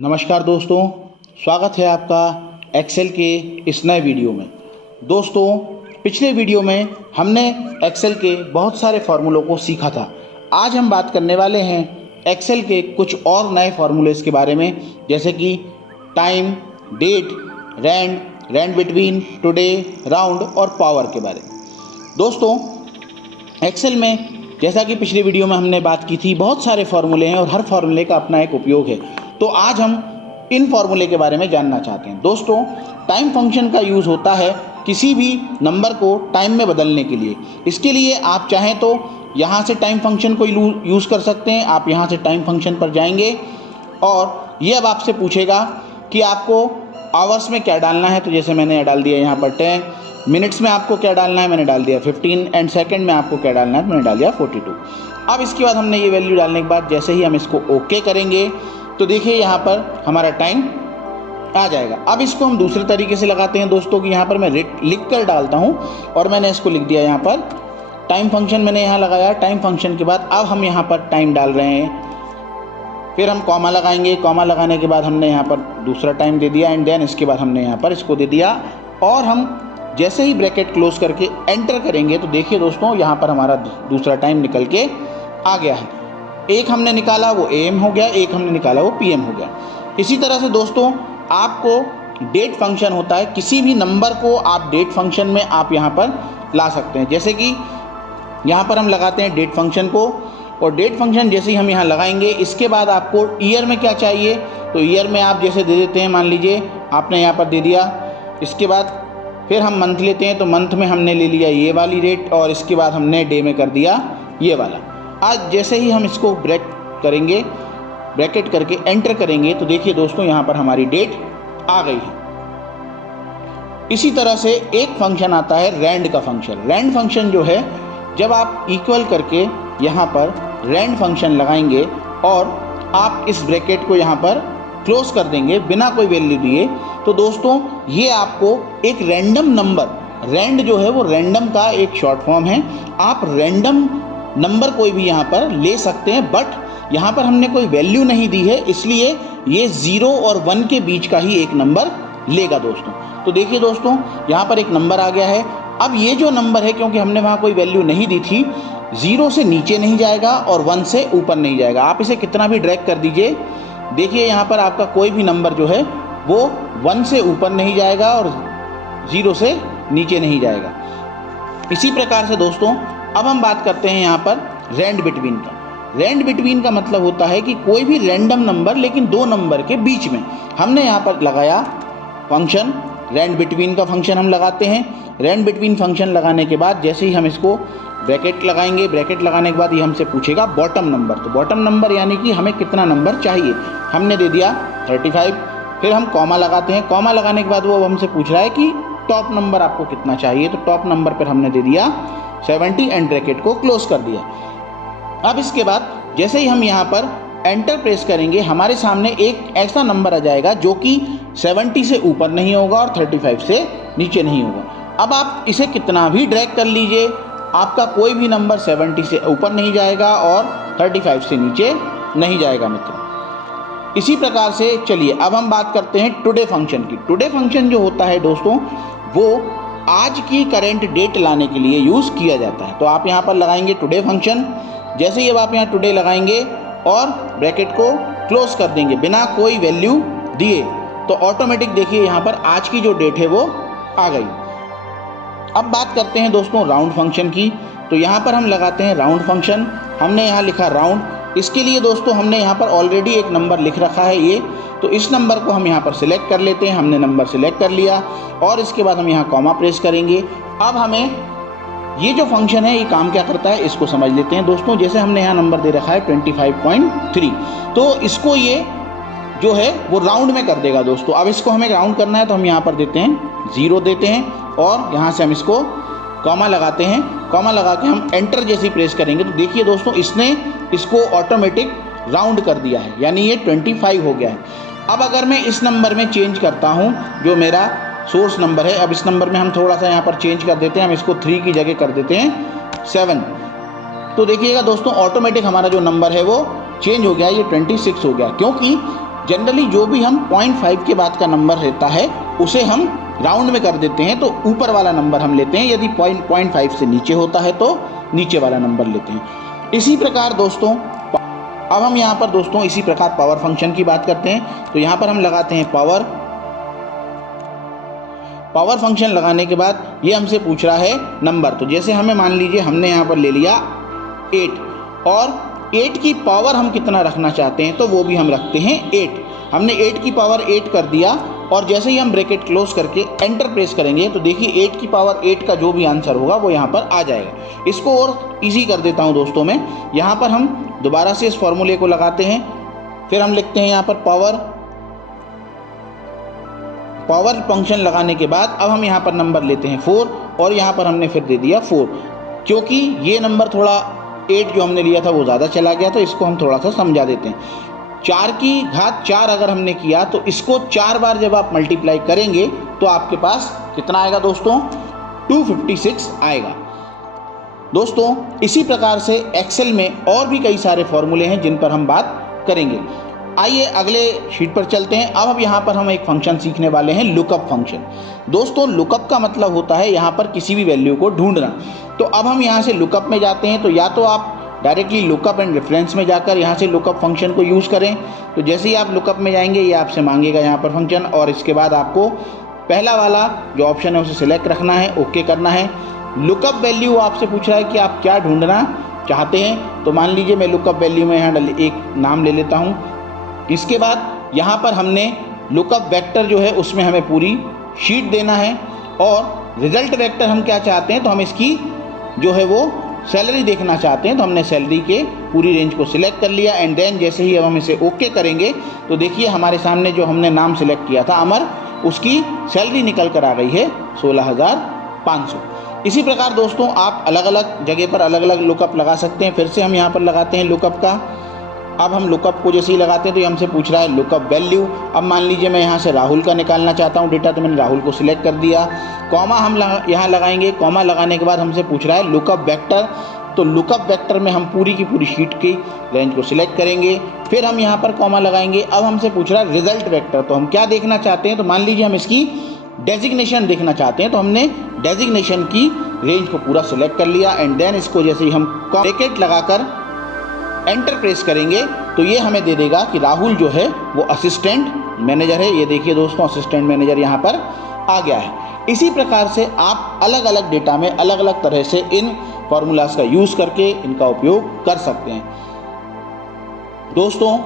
नमस्कार दोस्तों, स्वागत है आपका एक्सेल के इस नए वीडियो में। दोस्तों, पिछले वीडियो में हमने एक्सेल के बहुत सारे फार्मूलों को सीखा था। आज हम बात करने वाले हैं एक्सेल के कुछ और नए फार्मूलेस के बारे में, जैसे कि time, date, rand, rand between, today, round और पावर के बारे में। दोस्तों, एक्सेल में जैसा कि पिछले वीडियो में हमने बात की थी, बहुत सारे फार्मूले हैं और हर फार्मूले का अपना एक उपयोग है। तो आज हम इन फार्मूले के बारे में जानना चाहते हैं। दोस्तों, टाइम फंक्शन का यूज़ होता है किसी भी नंबर को टाइम में बदलने के लिए। इसके लिए आप चाहें तो यहाँ से टाइम फंक्शन को यूज़ कर सकते हैं। आप यहाँ से टाइम फंक्शन पर जाएंगे और ये अब आपसे पूछेगा कि आपको आवर्स में क्या डालना है। तो जैसे मैंने डाल दिया यहाँ पर 10, मिनट्स में आपको क्या डालना है, मैंने डाल दिया 15, एंड सेकंड में आपको क्या डालना है, मैंने डाल दिया 42। अब इसके बाद हमने ये वैल्यू डालने के बाद जैसे ही हम इसको ओके करेंगे तो देखिए यहाँ पर हमारा टाइम आ जाएगा। अब इसको हम दूसरे तरीके से लगाते हैं दोस्तों, कि यहाँ पर मैं लिख कर डालता हूँ और मैंने इसको लिख दिया यहाँ पर टाइम फंक्शन मैंने यहाँ लगाया। टाइम फंक्शन के बाद अब हम यहाँ पर टाइम डाल रहे हैं, फिर हम कॉमा लगाएंगे। कॉमा लगाने के बाद हमने यहाँ पर दूसरा टाइम दे दिया, एंड देन इसके बाद हमने यहाँ पर इसको दे दिया। और हम जैसे ही ब्रैकेट क्लोज करके एंटर करेंगे तो देखिए दोस्तों, यहाँ पर हमारा दूसरा टाइम निकल के आ गया है। एक हमने निकाला वो AM हो गया, एक हमने निकाला वो PM हो गया। इसी तरह से दोस्तों, आपको डेट फंक्शन होता है, किसी भी नंबर को आप डेट फंक्शन में आप यहाँ पर ला सकते हैं। जैसे कि यहाँ पर हम लगाते हैं डेट फंक्शन को, और डेट फंक्शन जैसे ही हम यहाँ लगाएंगे, इसके बाद आपको ईयर में क्या चाहिए, तो ईयर में आप जैसे दे देते हैं, मान लीजिए आपने यहाँ पर दे दिया। इसके बाद फिर हम मंथ लेते हैं, तो मंथ में हमने ले लिया ये वाली डेट, और इसके बाद हमने डे में कर दिया ये वाला। आज जैसे ही हम इसको ब्रैकेट करके एंटर करेंगे तो देखिए दोस्तों, यहाँ पर हमारी डेट आ गई है। इसी तरह से एक फंक्शन आता है रैंड का फंक्शन। रैंड फंक्शन जो है, जब आप इक्वल करके यहाँ पर रैंड फंक्शन लगाएंगे और आप इस ब्रैकेट को यहाँ पर क्लोज कर देंगे बिना कोई वैल्यू दिए, तो दोस्तों ये आपको एक रैंडम नंबर, रैंड जो है वो रैंडम का एक शॉर्ट फॉर्म है। आप रैंडम नंबर कोई भी यहाँ पर ले सकते हैं, बट यहाँ पर हमने कोई वैल्यू नहीं दी है, इसलिए ये 0 और 1 के बीच का ही एक नंबर लेगा दोस्तों। तो देखिए दोस्तों, यहाँ पर एक नंबर आ गया है। अब ये जो नंबर है, क्योंकि हमने वहाँ कोई वैल्यू नहीं दी थी, 0 से नीचे नहीं जाएगा और 1 से ऊपर नहीं जाएगा। आप इसे कितना भी ड्रैग कर दीजिए, देखिए यहाँ पर आपका कोई भी नंबर जो है वो 1 से ऊपर नहीं जाएगा और 0 से नीचे नहीं जाएगा। इसी प्रकार से दोस्तों, अब हम बात करते हैं यहाँ पर रैंड बिटवीन का। रैंड बिटवीन का मतलब होता है कि कोई भी रैंडम नंबर लेकिन दो नंबर के बीच में। हमने यहाँ पर लगाया फंक्शन रैंड बिटवीन का फंक्शन हम लगाते हैं। रैंड बिटवीन फंक्शन लगाने के बाद जैसे ही हम इसको ब्रैकेट लगाएंगे, ब्रैकेट लगाने के बाद ये हमसे पूछेगा बॉटम नंबर। तो बॉटम नंबर यानी कि हमें कितना नंबर चाहिए, हमने दे दिया 35। फिर हम कॉमा लगाते हैं। कॉमा लगाने के बाद वो हमसे पूछ रहा है कि टॉप नंबर आपको कितना चाहिए, तो टॉप नंबर पर हमने दे दिया 70 एंड ब्रैकेट को क्लोज कर दिया। अब इसके बाद जैसे ही हम यहाँ पर एंटर प्रेस करेंगे, हमारे सामने एक ऐसा नंबर आ जाएगा जो कि 70 से ऊपर नहीं होगा और 35 से नीचे नहीं होगा। अब आप इसे कितना भी ड्रैग कर लीजिए, आपका कोई भी नंबर 70 से ऊपर नहीं जाएगा और 35 से नीचे नहीं जाएगा मित्रों। इसी प्रकार से चलिए अब हम बात करते हैं टुडे फंक्शन की। टुडे फंक्शन जो होता है दोस्तों, वो आज की करेंट डेट लाने के लिए यूज़ किया जाता है। तो आप यहाँ पर लगाएंगे टुडे फंक्शन। जैसे ही अब आप यहाँ टुडे लगाएंगे और ब्रैकेट को क्लोज कर देंगे बिना कोई वैल्यू दिए, तो ऑटोमेटिक देखिए यहाँ पर आज की जो डेट है वो आ गई। अब बात करते हैं दोस्तों राउंड फंक्शन की। तो यहाँ पर हम लगाते हैं राउंड फंक्शन। हमने यहाँ लिखा राउंड। इसके लिए दोस्तों हमने यहाँ पर ऑलरेडी एक नंबर लिख रखा है ये, तो इस नंबर को हम यहाँ पर सिलेक्ट कर लेते हैं। हमने नंबर सिलेक्ट कर लिया और इसके बाद हम यहाँ कॉमा प्रेस करेंगे। अब हमें ये जो फंक्शन है ये काम क्या करता है इसको समझ लेते हैं दोस्तों। जैसे हमने यहाँ नंबर दे रखा है 25.3, तो इसको ये जो है वो राउंड में कर देगा दोस्तों। अब इसको हमें राउंड करना है तो हम यहाँ पर देते हैं 0 देते हैं और यहाँ से हम इसको कॉमा लगाते हैं। कॉमा लगा के हम एंटर जैसे ही प्रेस करेंगे तो देखिए दोस्तों, इसने इसको ऑटोमेटिक राउंड कर दिया है, यानी ये 25 हो गया है। अब अगर मैं इस नंबर में चेंज करता हूँ, जो मेरा सोर्स नंबर है, अब इस नंबर में हम थोड़ा सा यहाँ पर चेंज कर देते हैं। हम इसको 3 की जगह कर देते हैं 7। तो देखिएगा दोस्तों, ऑटोमेटिक हमारा जो नंबर है वो चेंज हो गया, ये 26 हो गया, क्योंकि जनरली जो भी हम 0.5 के बाद का नंबर रहता है उसे हम राउंड में कर देते हैं, तो ऊपर वाला नंबर हम लेते हैं। यदि 0.5 से नीचे होता है तो नीचे वाला नंबर लेते हैं। इसी प्रकार दोस्तों अब हम यहाँ पर दोस्तों इसी प्रकार पावर फंक्शन की बात करते हैं। तो यहाँ पर हम लगाते हैं पावर फंक्शन लगाने के बाद ये हमसे पूछ रहा है नंबर। तो जैसे हमें मान लीजिए हमने यहाँ पर ले लिया 8 और 8 की पावर हम कितना रखना चाहते हैं तो वो भी हम रखते हैं 8। हमने 8 की पावर 8 कर दिया और जैसे ही हम ब्रैकेट क्लोज करके एंटर प्रेस करेंगे तो देखिए 8 की पावर 8 का जो भी आंसर होगा वो यहाँ पर आ जाएगा। इसको और इजी कर देता हूँ दोस्तों मैं। यहाँ पर हम दोबारा से इस फॉर्मूले को लगाते हैं, फिर हम लिखते हैं यहाँ पर पावर फंक्शन लगाने के बाद अब हम यहाँ पर नंबर लेते हैं 4 और यहाँ पर हमने फिर दे दिया 4। क्योंकि ये नंबर थोड़ा 8 जो हमने लिया था वो ज़्यादा चला गया तो इसको हम थोड़ा सा समझा देते हैं। 4 की घात 4 अगर हमने किया तो इसको 4 बार जब आप मल्टीप्लाई करेंगे तो आपके पास कितना आएगा दोस्तों, 256 आएगा। दोस्तों इसी प्रकार से एक्सेल में और भी कई सारे फॉर्मूले हैं जिन पर हम बात करेंगे। आइए अगले शीट पर चलते हैं। अब यहाँ पर हम एक फंक्शन सीखने वाले हैं, लुकअप फंक्शन। दोस्तों लुकअप का मतलब होता है यहाँ पर किसी भी वैल्यू को ढूंढना। तो अब हम यहाँ से लुकअप में जाते हैं, तो या तो आप डायरेक्टली लुकअप एंड रेफरेंस में जाकर यहाँ से लुकअप फंक्शन को यूज़ करें। तो जैसे ही आप लुकअप में जाएंगे ये आपसे मांगेगा यहाँ पर फंक्शन, और इसके बाद आपको पहला वाला जो ऑप्शन है उसे सिलेक्ट रखना है, ओके करना है। लुकअप वैल्यू आपसे पूछ रहा है कि आप क्या ढूंढना चाहते हैं। तो मान लीजिए मैं लुकअप वैल्यू में यहाँ एक नाम ले लेता हूँ। इसके बाद यहाँ पर हमने लुकअप वेक्टर जो है उसमें हमें पूरी शीट देना है, और रिजल्ट वेक्टर हम क्या चाहते हैं तो हम इसकी जो है वो सैलरी देखना चाहते हैं। तो हमने सैलरी के पूरी रेंज को सिलेक्ट कर लिया एंड देन जैसे ही अब हम इसे ओके करेंगे तो देखिए हमारे सामने जो हमने नाम सिलेक्ट किया था अमर, उसकी सैलरी निकल कर आ गई है 16,500। इसी प्रकार दोस्तों आप अलग अलग जगह पर अलग अलग लुकअप लगा सकते हैं। फिर से हम यहाँ पर लगाते हैं लुकअप का। अब हम लुकअप को जैसे ही लगाते हैं तो ये हमसे पूछ रहा है लुकअप वैल्यू। अब मान लीजिए मैं यहाँ से राहुल का निकालना चाहता हूँ डेटा, तो मैंने राहुल को सिलेक्ट कर दिया। कॉमा हम यहाँ लगाएंगे, कॉमा लगाने के बाद हमसे पूछ रहा है लुकअप वेक्टर। तो लुकअप वेक्टर में हम पूरी की पूरी शीट की रेंज को सिलेक्ट करेंगे, फिर हम यहाँ पर कॉमा लगाएंगे। अब हमसे पूछ रहा है रिजल्ट वेक्टर, तो हम क्या देखना चाहते हैं। तो मान लीजिए हम इसकी डेजिग्नेशन देखना चाहते हैं, तो हमने डेजिग्नेशन की रेंज को पूरा सिलेक्ट कर लिया एंड देन इसको जैसे ही हम ब्रैकेट लगाकर एंटर प्रेस करेंगे तो ये हमें दे देगा कि राहुल जो है वो असिस्टेंट मैनेजर है। ये देखिए दोस्तों असिस्टेंट मैनेजर यहाँ पर आ गया है। इसी प्रकार से आप अलग अलग डेटा में अलग अलग तरह से इन फॉर्मूलाज का यूज़ करके इनका उपयोग कर सकते हैं। दोस्तों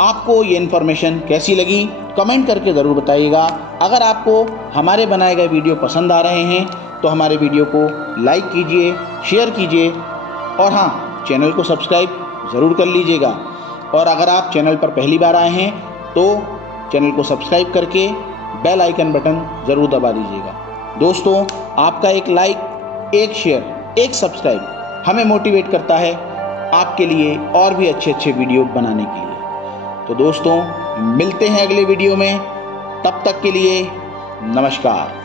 आपको ये इन्फॉर्मेशन कैसी लगी कमेंट करके ज़रूर बताइएगा। अगर आपको हमारे बनाए गए वीडियो पसंद आ रहे हैं तो हमारे वीडियो को लाइक कीजिए, शेयर कीजिए और हाँ, चैनल को सब्सक्राइब ज़रूर कर लीजिएगा। और अगर आप चैनल पर पहली बार आए हैं तो चैनल को सब्सक्राइब करके बेल आइकन बटन ज़रूर दबा दीजिएगा। दोस्तों आपका एक लाइक, एक शेयर, एक सब्सक्राइब हमें मोटिवेट करता है आपके लिए और भी अच्छे अच्छे वीडियो बनाने के लिए। तो दोस्तों मिलते हैं अगले वीडियो में, तब तक के लिए नमस्कार।